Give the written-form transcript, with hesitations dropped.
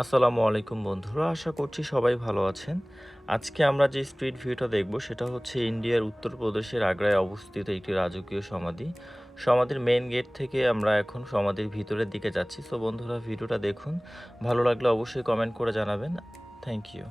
আসসালামু আলাইকুম বন্ধুরা, আশা করছি সবাই ভালো আছেন। আজকে আমরা যে স্ট্রিট ভিউটা দেখব সেটা হচ্ছে ইন্ডিয়ার উত্তরপ্রদেশের আগ্রায় অবস্থিত একটি রাজকীয় সমাধি। সমাধির মেইন গেট থেকে আমরা এখন সমাধির ভিতরের দিকে যাচ্ছি। সো বন্ধুরা, ভিডিওটা দেখুন, ভালো লাগলে অবশ্যই কমেন্ট করে জানাবেন। Thank you.